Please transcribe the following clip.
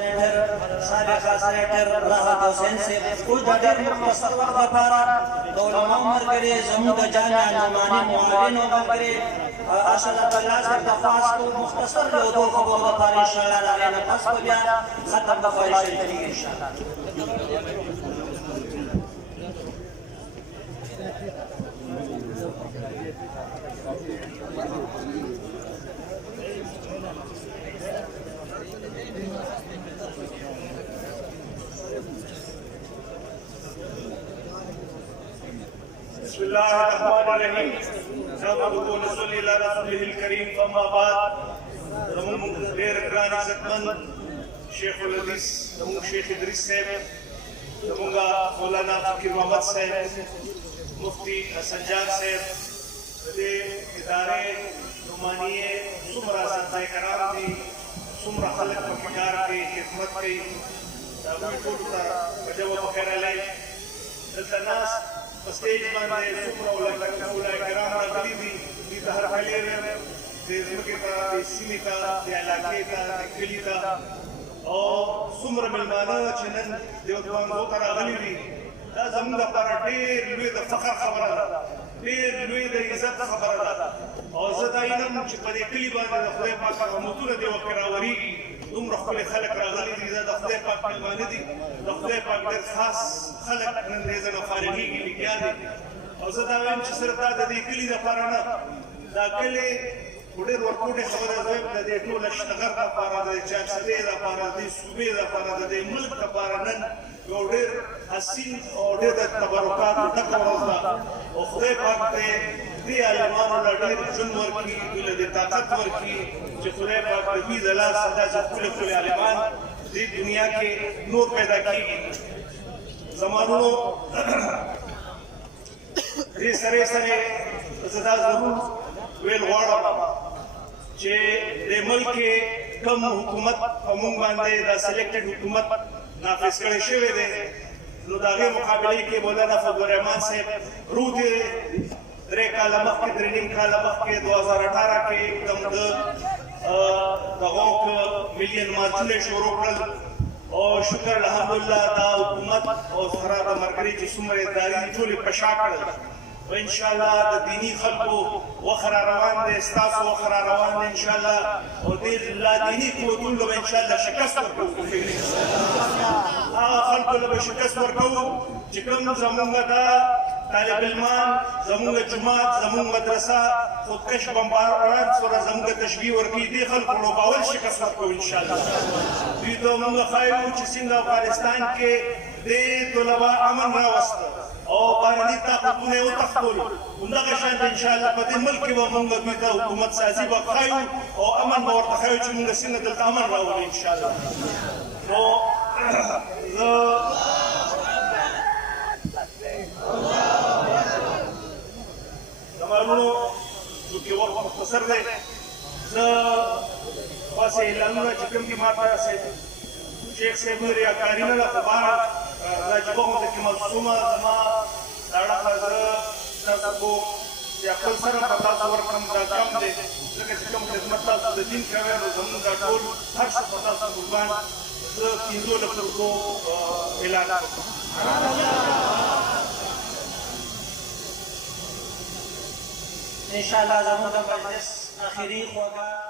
سینیټر سابقه سینیټر راحت حسین صاحب اوس د ډېر مختصر وخت لپاره د علماو ملګري زموږ د جامع نعماني معاون او ملګري اشرف الله صاحب درخواست کوو مختصر یو دوه خبرو لپاره انشاءالله د هغې نه پس به بیا ختم به خواهش کېږي انشاءالله. بسم الله الرحمن الرحيم نحمده ونصلي على رسوله الكريم اما بعد زموږ ډېر ګران عزتمند شیخ الحدیث زموږ شیخ ادریس صاحب زموږ مولانا فقیر محمد صاحب مفتی سجاد صاحب د دې ادارې نعمانیې څومره اساتذه کرام دي څومره خلک پکې کار کوي خدمت کوي د هغوی ټولو ته په جواب پخیر علی دلته ناست په سټیج باندې څومره علماء کرام راغلي دي دوی ته هر کلي د ځمکې ته د سیمې ته د علاقې ته د کلي ته او څومره مېلمانه چې نن دیوبندو ته راغلي دي دا زموږ لپاره ډېر لوی د فخر خبره ده ډېر لوی د عزت خبره ده او زه دا وینم چې په دې کلي باندې د خدای پاک رحمتونه دې وکړي راورېږي دومره ښکلي خلک راغلي دي دا د خدای پاک مېلمانه دي د خدای پاک ډېر خاص خلک نن دې ځای نه فارغېږي لګیا دي او زه دا وایم چې صرف دا د دې کلي دپاره نه دا کلي خو ډېر ورکوټې خبره زه وایم د دې ټول اشتغر دپاره د چارسدې دپاره د دې صوبې دپاره د دې ملک دپاره نن یو ډېر حسین او ډېر د تبرکاتو ډکه ورځ ده او خدای پاک دې دې عالمانو له ډېر ژوند ورکړي دوی له دې طاقت ورکړي چې خدای پاک د دوی د لاسه داسې ښکلي ښکلي عالمان دې دنیا کې نور پیدا کېږي زمانونو دې سره سره زه دا ضرور ویل غواړم چې د ملک کم حکومت په موږ باندې دا سلیکټډ حکومت نافذ کړی شوی دی نو د هغې مقابلې کې مولانا فضل الرحمن صاحب روح دې 3 کاله مخکې 3 نیم کاله مخکې 2018 کې کوم د دغو ملین مارچونه شروع کړل او شکر الحمدلله دا حکومت او سره د ملګري چې څومره ادارې دي ټولې په شا کړل و انشاءالله د دیني خلکو وخت را روان دی ستاسو وخت را روان دی انشاءالله او دې لادیني قوتونو له به انشاءالله شکست ورکوو هغه خلکو له به شکست ورکوو چې کوم زمونږ دا طالب علمان زمونږ جومات زمونږ مدرسه خودکش بمباران سره زمونږ تشبیه ورکوي دې خلکو لوبول شکست ورکوو انشاءالله دوی ته مونږ ښایو چې څنګه افغانستان کې دې طلبا امن راوسته او بهرني طاقتونه یې وتښتول همدغه شان د انشاءالله په دې ملک کې به مونږ دوی ته حکومت سازي به ښایو او امن به ورته ښایو چې مونږ څنګه دلته امن راولو انشاءالله نو زه زمانونو چونکې وخت مختصر دی زه خاص اعلانونه چې کوم دي ما ته شیخ صاحب ریاکاري نه ده خو بهر دا جبه غونډه کې مصومه زما دا اړخه زه تاسو کو چې خپل سره په تاسو ورکړم دا کم دی ځکه چې کوم خدمت تاسو د دین کوئ نو زموږ دا ټول هر څه په تاسو قربان زه 15 لکھ روپو اعلان کوم انشاءالله زموږ د مجلس اخري خواږه